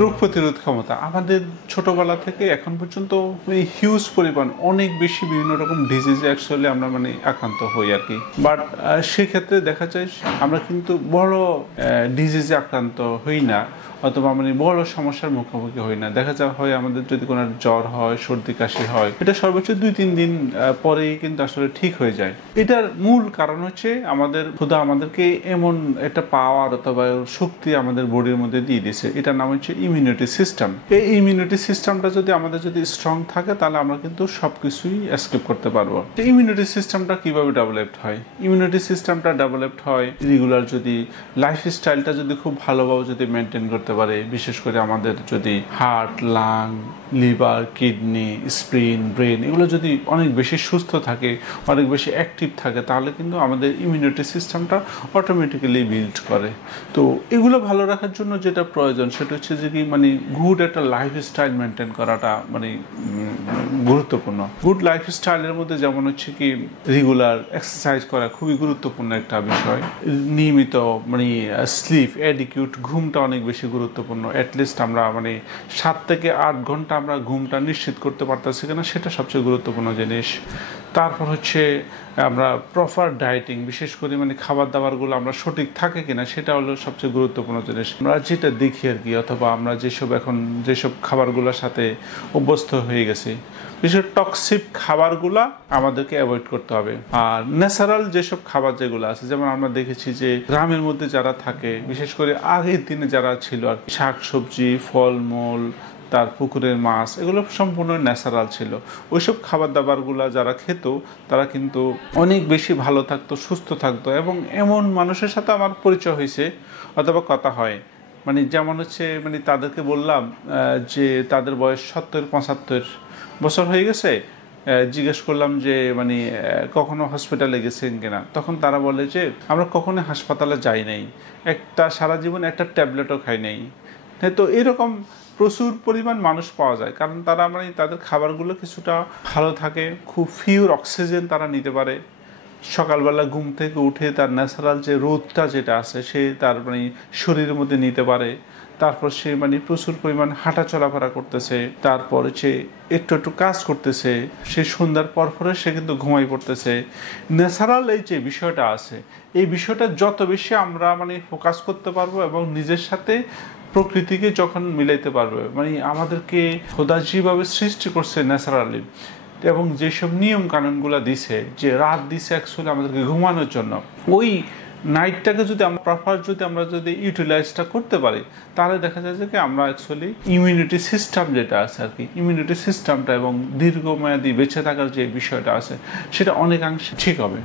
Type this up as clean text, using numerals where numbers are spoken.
রোগ প্রতিরোধ ক্ষমতা আমাদের ছোটবেলা থেকে এখন পর্যন্ত হিউজ পরিমাণ অনেক বেশি বিভিন্ন রকম ডিজিজে অ্যাকচুয়ালি আমরা আক্রান্ত হই আর কি। বাট সেক্ষেত্রে দেখা যায় আমরা কিন্তু বড় ডিজিজে আক্রান্ত হই না, অথবা বড় সমস্যার মুখোমুখি হই না। দেখা যায় হয় আমাদের যদি কোনো জ্বর হয়, সর্দি কাশি হয়, এটা সর্বোচ্চ 2-3 দিন পরেই কিন্তু আসলে ঠিক হয়ে যায়। এটার মূল কারণ হচ্ছে আমাদের খোদা আমাদেরকে এমন একটা পাওয়ার অথবা শক্তি আমাদের বডির মধ্যে দিয়ে দিয়েছে, এটার নাম হচ্ছে ইমিউনিটি সিস্টেম। এই ইমিউনিটি সিস্টেমটা যদি আমাদের স্ট্রং থাকে তাহলে আমরা কিন্তু সবকিছুই এসকেপ করতে পারবো। ইমিউনিটি সিস্টেমটা কিভাবে ডেভেলপড হয়? ইমিউনিটি সিস্টেমটা ডেভেলপড হয় রেগুলার যদি লাইফস্টাইলটা যদি খুব ভালোভাবে যদি মেনটেন করতে পারে, বিশেষ করে আমাদের যদি heart, lung, liver, kidney, spleen, brain এগুলো যদি অনেক বেশি সুস্থ থাকে, অনেক বেশি অ্যাক্টিভ থাকে, তাহলে কিন্তু আমাদের ইমিউনিটি সিস্টেমটা অটোমেটিক্যালি বিল্ড করে। তো এগুলো ভালো রাখার জন্য যেটা প্রয়োজন সেটা হচ্ছে যে কি গুড একটা লাইফস্টাইল মেনটেন করাটা গুরুত্বপূর্ণ। গুড লাইফস্টাইলের মধ্যে যেমন হচ্ছে কি রেগুলার এক্সারসাইজ করা খুবই গুরুত্বপূর্ণ একটা বিষয়। নিয়মিত স্লিপ, অ্যাডিকুয়েট ঘুমটা অনেক বেশি গুরুত্বপূর্ণ। অ্যাটলিস্ট আমরা 7 থেকে 8 ঘন্টা আমরা ঘুমটা নিশ্চিত করতে পারতেছি কিনা সেটা সবচেয়ে গুরুত্বপূর্ণ জিনিস। তারপর হচ্ছে আমরা প্রপার ডায়েটিং, বিশেষ করে খাবার দাবারগুলো আমরা সঠিক থাকে কিনা সেটা হলো সবচেয়ে গুরুত্বপূর্ণ জিনিস। আমরা যেটা দেখি আর কি, অথবা আমরা যেসব খাবারগুলোর সাথে অভ্যস্ত হয়ে গেছি, বিশেষ টক্সিক খাবারগুলা আমাদেরকে অ্যাভয়েড করতে হবে। আর ন্যাচারাল যেসব খাবার যেগুলো আছে, যেমন আমরা দেখেছি যে গ্রামের মধ্যে যারা থাকে, বিশেষ করে আগের দিনে যারা ছিল আর শাক সবজি, ফলমূল, তার পুকুরের মাছ, এগুলো সম্পূর্ণ ন্যাচারাল ছিল। ওইসব খাবার দাবারগুলা যারা খেত তারা কিন্তু অনেক বেশি ভালো থাকতো, সুস্থ থাকতো। এবং এমন মানুষের সাথে আমার পরিচয় হয়েছে অথবা কথা হয়, যেমন হচ্ছে তাদেরকে বললাম যে তাদের বয়স 70-75 বছর হয়ে গেছে, জিজ্ঞেস করলাম যে কখনো হসপিটালে গেছেন কিনা, তখন তারা বলে যে আমরা কখনো হাসপাতালে যাই নাই, সারা জীবন একটা ট্যাবলেটও খাই নাই। তো এরকম প্রচুর পরিমাণ মানুষ পাওয়া যায়, কারণ তারা তাদের খাবারগুলো কিছুটা ভালো থাকে, খুব পিওর অক্সিজেন তারা নিতে পারে। সকালবেলা ঘুম থেকে উঠে তার ন্যাচারাল যে রোদটা যেটা আছে সে তার শরীরের মধ্যে নিতে পারে। তারপর সে প্রচুর পরিমাণ হাঁটা চলাফেরা করতেছে, তারপরে সে একটু কাজ করতেছে, সে সন্ধ্যার পরে সে কিন্তু ঘুমাই পড়তেছে। ন্যাচারাল এই যে বিষয়টা আছে, এই বিষয়টা যত বেশি আমরা ফোকাস করতে পারবো এবং নিজের সাথে প্রকৃতিকে যখন মিলাইতে পারবে, আমাদেরকে খোদা যেভাবে সৃষ্টি করছে ন্যাচারালি, এবং যেসব নিয়ম কানুনগুলো দিছে, যে রাত দিছে অ্যাকচুয়ালি আমাদেরকে ঘুমানোর জন্য, ওই নাইটটাকে যদি আমরা প্রপার যদি ইউটিলাইজটা করতে পারি, তাহলে দেখা যায় যে আমরা অ্যাকচুয়ালি ইমিউনিটি সিস্টেম যেটা আছে আর কি, ইমিউনিটি সিস্টেমটা এবং দীর্ঘমেয়াদী বেঁচে থাকার যে বিষয়টা আছে সেটা অনেকাংশে ঠিক হবে।